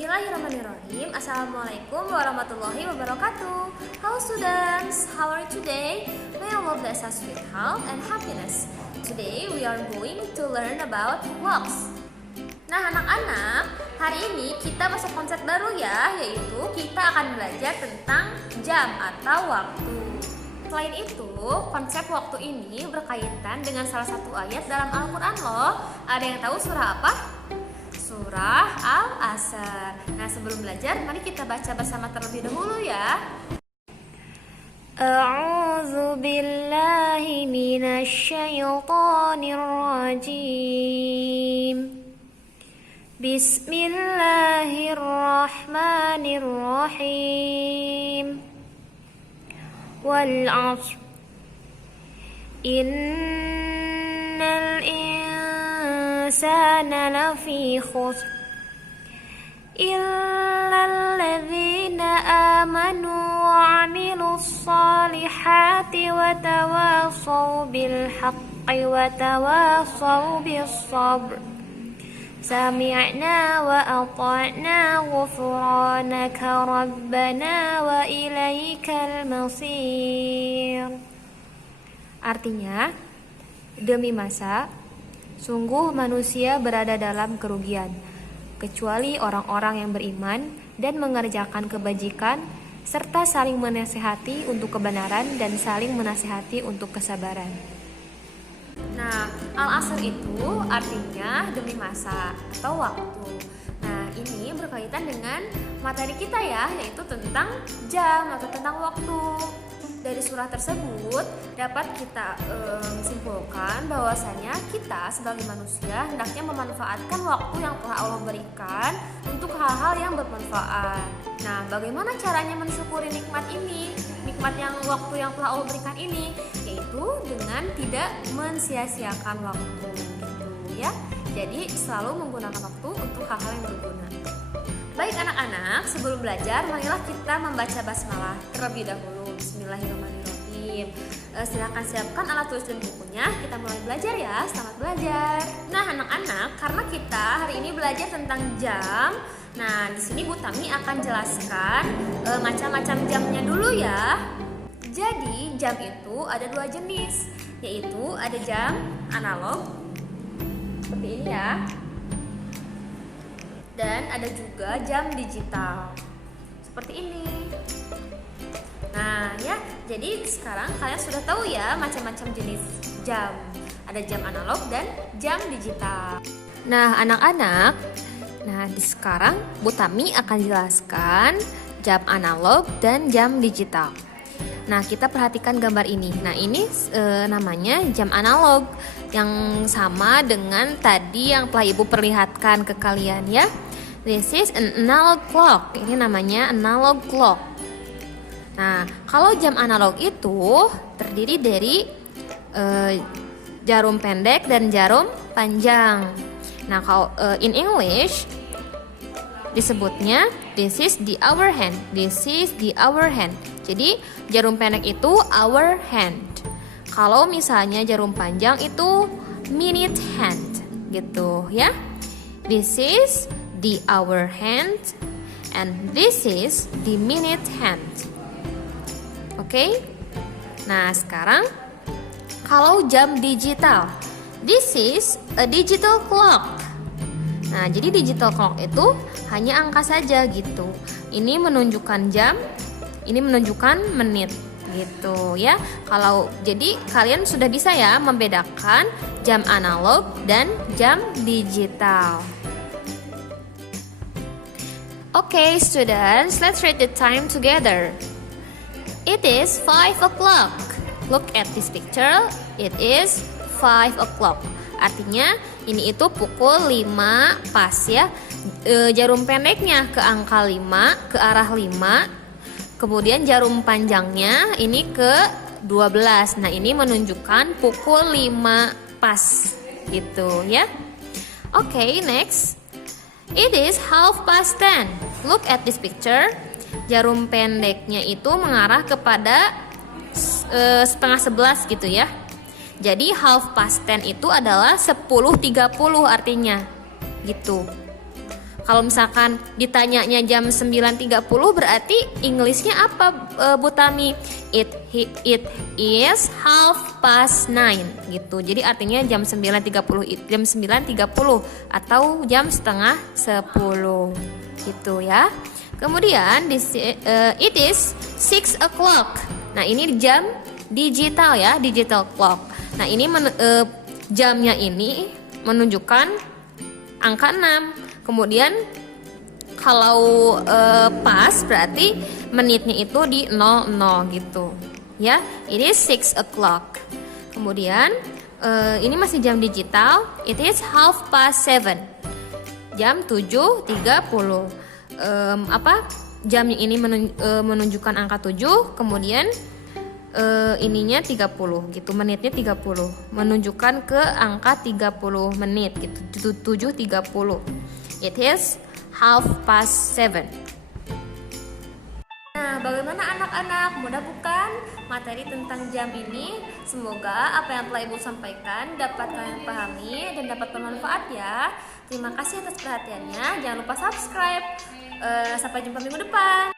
Bismillahirrahmanirrahim. Assalamualaikum warahmatullahi wabarakatuh. Hello students, how are you today? May Allah bless us with health and happiness. Today we are going to learn about clocks. Nah anak-anak, hari ini kita masuk konsep baru ya, yaitu kita akan belajar tentang jam atau waktu. Selain itu, konsep waktu ini berkaitan dengan salah satu ayat dalam Al-Quran loh. Ada yang tahu surah apa? Surah Al-Asr. Nah sebelum belajar, mari kita baca bersama terlebih dahulu ya. A'udzu billahi minasy syaithanir rajim. Bismillahirrahmanirrahim. Wal 'ashr. Innal insana lafi khusr illal ladzina amanu wa 'amilus solihati wa tawassaw bil haqqi wa tawassaw bis sabr. Sami'na wa ata'na ghufranaka rabbana wa ilaikal masir. Artinya, demi masa, sungguh manusia berada dalam kerugian, kecuali orang-orang yang beriman dan mengerjakan kebajikan, serta saling menasihati untuk kebenaran dan saling menasihati untuk kesabaran. Nah, Al-Asr itu artinya demi masa atau waktu. Nah, ini berkaitan dengan materi kita ya, yaitu tentang jam atau tentang waktu. Dari surah tersebut dapat kita simpulkan bahwasanya kita sebagai manusia hendaknya memanfaatkan waktu yang telah Allah berikan untuk hal-hal yang bermanfaat. Nah, bagaimana caranya mensyukuri nikmat ini? Nikmat yang waktu yang telah Allah berikan ini, yaitu dengan tidak mensia-siakan waktu gitu ya. Jadi selalu menggunakan waktu untuk hal-hal yang berguna. Baik anak-anak, sebelum belajar marilah kita membaca basmalah terlebih dahulu. Bismillahirrahmanirrahim. Silakan siapkan alat tulis dan bukunya. Kita mulai belajar ya. Selamat belajar. Nah anak-anak, karena kita hari ini belajar tentang jam. Nah di sini Bu Tami akan jelaskan macam-macam jamnya dulu ya. Jadi jam itu ada dua jenis, yaitu ada jam analog seperti ini ya, dan ada juga jam digital seperti ini. Nah ya, jadi sekarang kalian sudah tahu ya macam-macam jenis jam. Ada jam analog dan jam digital. Nah anak-anak, sekarang Bu Tami akan jelaskan jam analog dan jam digital. Nah kita perhatikan gambar ini. Nah ini namanya jam analog, yang sama dengan tadi yang telah Ibu perlihatkan ke kalian ya. This is an analog clock. Ini namanya analog clock. Nah, kalau jam analog itu terdiri dari jarum pendek dan jarum panjang. Nah, kalau in English disebutnya this is the hour hand. This is the hour hand. Jadi, jarum pendek itu hour hand. Kalau misalnya jarum panjang itu minute hand gitu ya. This is the hour hand and this is the minute hand. Oke? Nah, sekarang kalau jam digital, this is a digital clock. Nah, jadi digital clock itu hanya angka saja gitu. Ini menunjukkan jam, ini menunjukkan menit gitu ya. Kalau jadi kalian sudah bisa ya membedakan jam analog dan jam digital. Okay, students, let's read the time together. It is 5 o'clock. Look at this picture. It is 5 o'clock. Artinya ini itu pukul 5 pas ya. Jarum pendeknya ke angka 5, ke arah 5. Kemudian jarum panjangnya ini ke 12. Nah ini menunjukkan pukul 5 pas gitu ya. Okay, next. It is 10:30. Look at this picture. Jarum pendeknya itu mengarah kepada 10:30 gitu ya. Jadi 10:30 itu adalah 10.30 artinya gitu. Kalau misalkan ditanyanya jam 9.30 berarti Inggrisnya apa, Bu Tami? It is 9:30 gitu. Jadi artinya jam 9.30 atau jam setengah 10 gitu ya. Kemudian it is 6 o'clock. Nah, ini jam digital ya, digital clock. Nah, ini jamnya ini menunjukkan angka 6. Kemudian kalau pas berarti menitnya itu di 00 gitu. Ya, it is 6 o'clock. Kemudian ini masih jam digital, it is 7:30. Jam 7.30. Jamnya ini menunjukkan angka 7, kemudian ininya 30 gitu, menitnya 30, menunjukkan ke angka 30 menit gitu, 7.30. It is 7:30. Nah, bagaimana anak-anak? Mudah bukan materi tentang jam ini? Semoga apa yang telah Ibu sampaikan dapat kalian pahami dan dapat bermanfaat ya. Terima kasih atas perhatiannya. Jangan lupa subscribe. Sampai jumpa minggu depan.